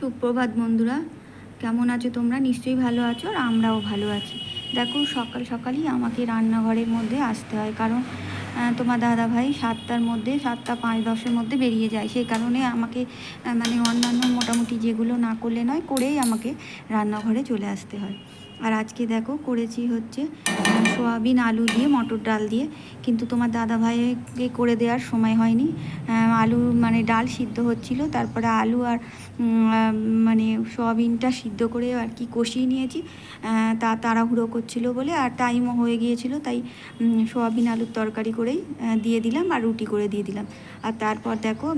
সুপ্রভাত বন্ধুরা। কেমন আছো তোমরা? নিশ্চয়ই ভালো আছো আর আমরাও ভালো আছি। দেখো, সকাল সকালই আমাকে রান্নাঘরের মধ্যে আসতে হয় কারণ তোমার দাদা ভাই সাতটার মধ্যে, সাতটা পাঁচ দশের মধ্যে বেরিয়ে যায়। সেই কারণে আমাকে মানে অন্যান্য মোটামুটি যেগুলো না করলে নয়, করেই আমাকে রান্নাঘরে চলে আসতে হয়। আর আজকে দেখো করেছি হচ্ছে সোয়াবিন, আলু দিয়ে, মটর ডাল দিয়ে। কিন্তু তোমার দাদা ভাইকে করে দেওয়ার সময় হয়নি। আলু মানে ডাল সিদ্ধ হচ্ছিল, তারপরে আলু আর মানে সোয়াবিনটা সিদ্ধ করে আর কি কষিয়ে নিয়েছি। তা তাড়াহুড়ো করছিল বলে, আর টাইমও হয়ে গিয়েছিল, তাই সোয়াবিন, আলুর তরকারি করেই দিয়ে দিলাম আর রুটি করে দিয়ে দিলাম। আর তারপর দেখো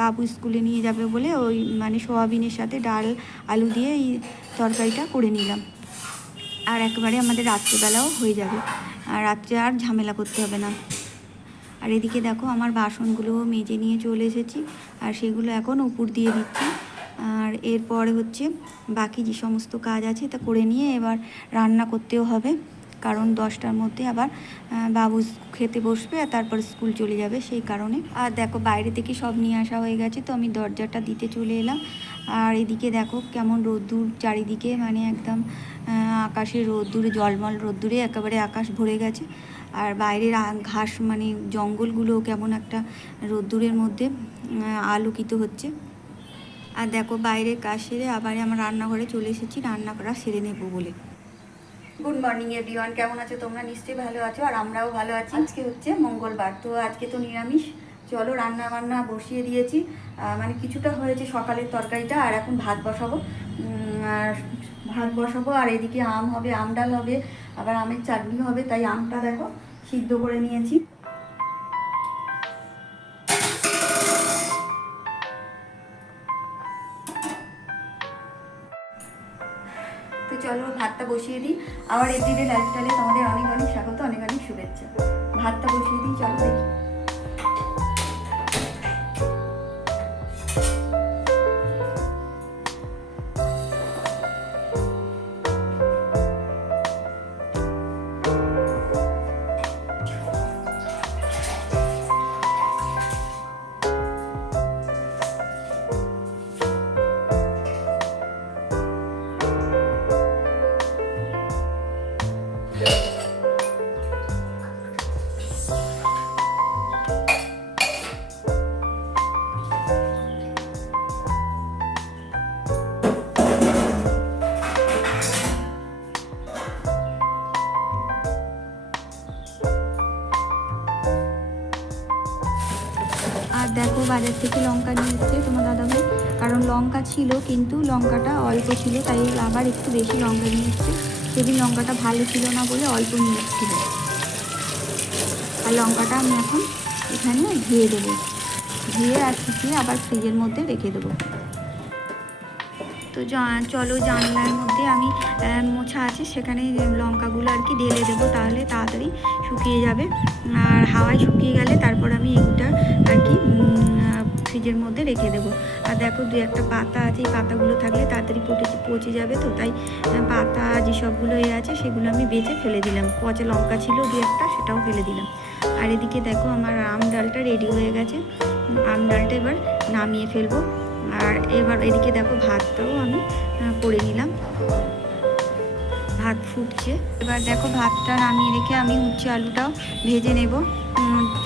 বাবু স্কুলে নিয়ে যাবে বলে ওই মানে সোয়াবিনের সাথে ডাল, আলু দিয়ে এই তরকারিটা করে নিলাম। আর একবারে আমাদের রাত্রিবেলাও হয়ে যাবে। আর রাত্রে আর ঝামেলা করতে হবে না। আর এদিকে দেখো আমার বাসনগুলো মেজে নিয়ে চলে এসেছি। আর সেগুলো এখন উপর দিয়ে দিচ্ছি। আর এরপরে হচ্ছে বাকি যে সমস্ত কাজ আছে তা করে নিয়ে এবার রান্না করতেও হবে। কারণ দশটার মধ্যে আবার বাবু খেতে বসবে আর তারপর স্কুল চলে যাবে সেই কারণে। আর দেখো বাইরে থেকে সব নিয়ে আসা হয়ে গেছে তো আমি দরজাটা দিতে চলে এলাম। আর এদিকে দেখো কেমন রোদ্দুর চারিদিকে মানে একদম আকাশে রোদ্দুরে জলমল রোদ্দুরে একেবারে আকাশ ভরে গেছে। আর বাইরের ঘাস মানে জঙ্গলগুলো কেমন একটা রোদ্দুরের মধ্যে আলোকিত হচ্ছে। আর দেখো বাইরে কাজ সেরে আবার আমার রান্নাঘরে চলে এসেছি রান্না করা সেরে নেব বলে। গুড মর্নিং এভরিওয়ান কেমন আছো তোমরা? নিশ্চয়ই ভালো আছো আর আমরাও ভালো আছি। আজকে হচ্ছে মঙ্গলবার তো আজকে তো নিরামিষ। চলো রান্না বান্না বসিয়ে দিয়েছি। মানে কিছুটা হয়েছে সকালের তরকারিটা আর এখন ভাত বসাবো। আর ভাত বসাবো, আর এদিকে আম হবে, আম ডাল হবে, আবার আমের চাটনি হবে, তাই আমটা দেখো সিদ্ধ করে নিয়েছি। তো চলো ভাতটা বসিয়ে দিই। আবার এদিকে লাইফস্টাইলে তোমাদের অনেক অনেক স্বাগত, অনেক অনেক শুভেচ্ছা। ভাতটা বসিয়ে দিই, চলো দেখি। বাজার থেকে লঙ্কা নিয়ে এসছে তোমার দাদাভাই কারণ লঙ্কা ছিল, কিন্তু লঙ্কাটা অল্প ছিল, তাই আবার একটু বেশি লঙ্কা নিয়ে এসছে। সেদিন লঙ্কাটা ভালো ছিল না বলে অল্প নিয়ে এসেছিল। আর লঙ্কাটা আমি এখন এখানে ধুয়ে দেবো। ধুয়ে আর শুকিয়ে আবার ফ্রিজের মধ্যে রেখে দেবো। তো চলো জানলার মধ্যে আমি মোছা আছে, সেখানে লঙ্কাগুলো আর কি ঢেলে দেবো, তাহলে তাড়াতাড়ি শুকিয়ে যাবে। আর হাওয়ায় শুকিয়ে গেলে তারপর আমি এগুটা আর কি ফ্রিজের মধ্যে রেখে দেবো। আর দেখো দু একটা পাতা আছে, এই পাতাগুলো থাকলে তাড়াতাড়ি পচে পচে যাবে তো, তাই পাতা যেসবগুলো এ আছে, সেগুলো আমি বেছে ফেলে দিলাম। পচা লঙ্কা ছিল দু একটা, সেটাও ফেলে দিলাম। আর এদিকে দেখো আমার আম ডালটা রেডি হয়ে গেছে। আম ডালটা এবার নামিয়ে ফেলব। আর এবার এদিকে দেখো ভাতটাও আমি করে নিলাম। ভাত ফুটছে। এবার দেখো ভাতটা নামিয়ে রেখে আমি উচ্ছে আলুটাও ভেজে নেব।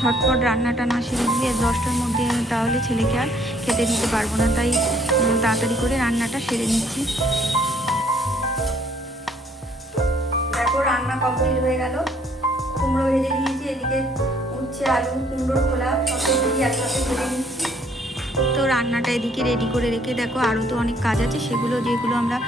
ঝটপট রান্নাটা না সেরে দিয়ে দশটার মধ্যে তাহলে ছেলেকে আর খেতে দিতে পারব না। তাই তাড়াতাড়ি করে রান্নাটা সেরে নিচ্ছি। দেখো রান্না কমপ্লিট হয়ে গেল। কুমড়ো ভেজে নিয়েছি। এদিকে উচ্ছে, আলু, কুমড়োর খোলা সব কিছু একসাথে ভেজে নিচ্ছি। তো রান্নাটা এদিকে রেডি করে রেখে দেখো আরও তো অনেক কাজ আছে, সেগুলো যেগুলো আমরা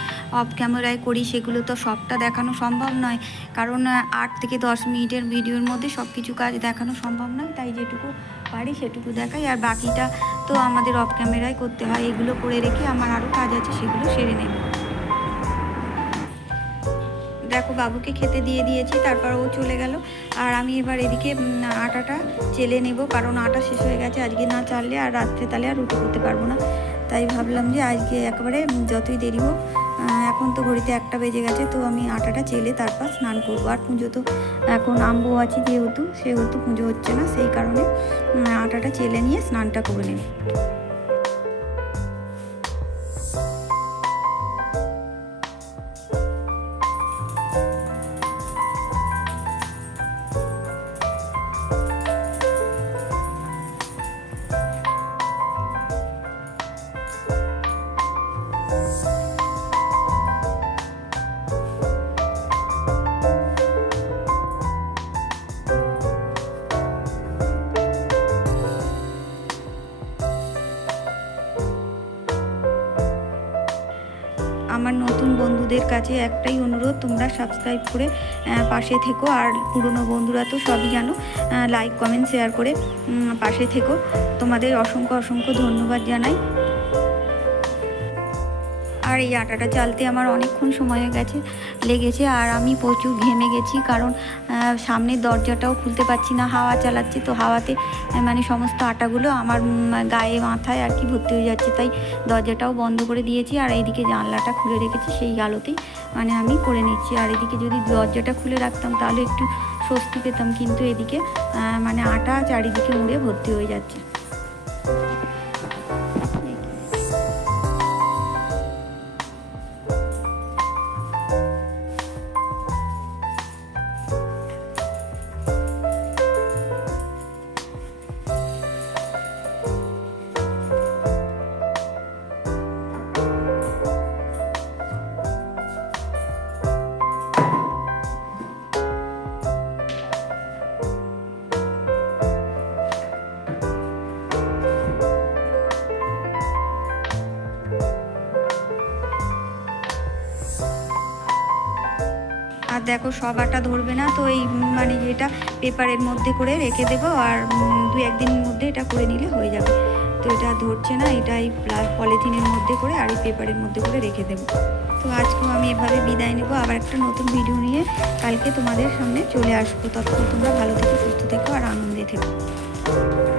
অফ ক্যামেরায় করি, সেগুলো তো সবটা দেখানো সম্ভব নয়। কারণ আট থেকে দশ মিনিটের ভিডিওর মধ্যে সব কিছু কাজ দেখানো সম্ভব নয়, তাই যেটুকু পারি সেটুকু দেখাই। আর বাকিটা তো আমাদের অফ ক্যামেরায় করতে হয়, এগুলো করে রেখে আমার আরও কাজ আছে, সেগুলো সেরে নেব। দেখো, বাবুকে খেতে দিয়ে দিয়েছি, তারপর ও চলে গেল। আর আমি এবার এদিকে আটাটা চেলে নেব, কারণ আটা শেষ হয়ে গেছে। আজকে না চাললে আর রাত্রে তাহলে আর রুটি করতে পারব না। তাই ভাবলাম যে আজকে একবারে যতই দেরি হোক এখন তো ঘড়িতে একটা বেজে গেছে, তো আমি আটাটা চেলে তারপর স্নান করব। আর পুজো তো এখন আম্বু আছে যেহেতু, সেহেতু পুজো হচ্ছে না, সেই কারণে আটাটা চেলে নিয়ে স্নানটা করে নেব। আমার নতুন বন্ধুদের কাছে একটাই অনুরোধ, তোমরা সাবস্ক্রাইব করে পাশে থেকো। আর পুরনো বন্ধুরা তো সবই জানো লাইক কমেন্ট শেয়ার করে পাশে থেকো। তোমাদের অসংখ্য অসংখ্য ধন্যবাদ জানাই। আর এই আটাটা চালতে আমার অনেকক্ষণ সময় হয়ে গেছে, লেগেছে আর আমি প্রচুর ঘেমে গেছি কারণ সামনের দরজাটাও খুলতে পারছি না, হাওয়া চালাচ্ছি তো হাওয়াতে মানে সমস্ত আটাগুলো আমার গায়ে, মাথায় আর কি ভর্তি হয়ে যাচ্ছে, তাই দরজাটাও বন্ধ করে দিয়েছি আর এইদিকে জানলাটা খুলে রেখেছি, সেই আলোতেই মানে আমি করে নিচ্ছি। আর এদিকে যদি দরজাটা খুলে রাখতাম তাহলে একটু স্বস্তি পেতাম, কিন্তু এদিকে মানে আটা চারিদিকে উড়ে ভর্তি হয়ে যাচ্ছে। আর দেখো, সব আটা ধরবে না, তো এই মানে এটা পেপারের মধ্যে করে রেখে দেবো আর দু একদিনের মধ্যে এটা করে নিলে হয়ে যাবে। তো এটা ধরছে না এটা এই প্লা- পলিথিনের মধ্যে করে আর এই পেপারের মধ্যে করে রেখে দেবো। তো আজকেও আমি এভাবে বিদায় নেব। আবার একটা নতুন ভিডিও নিয়ে কালকে তোমাদের সামনে চলে আসব। ততক্ষণ তোমরা ভালো থেকো, সুস্থ থেকো আর আনন্দে থেকো।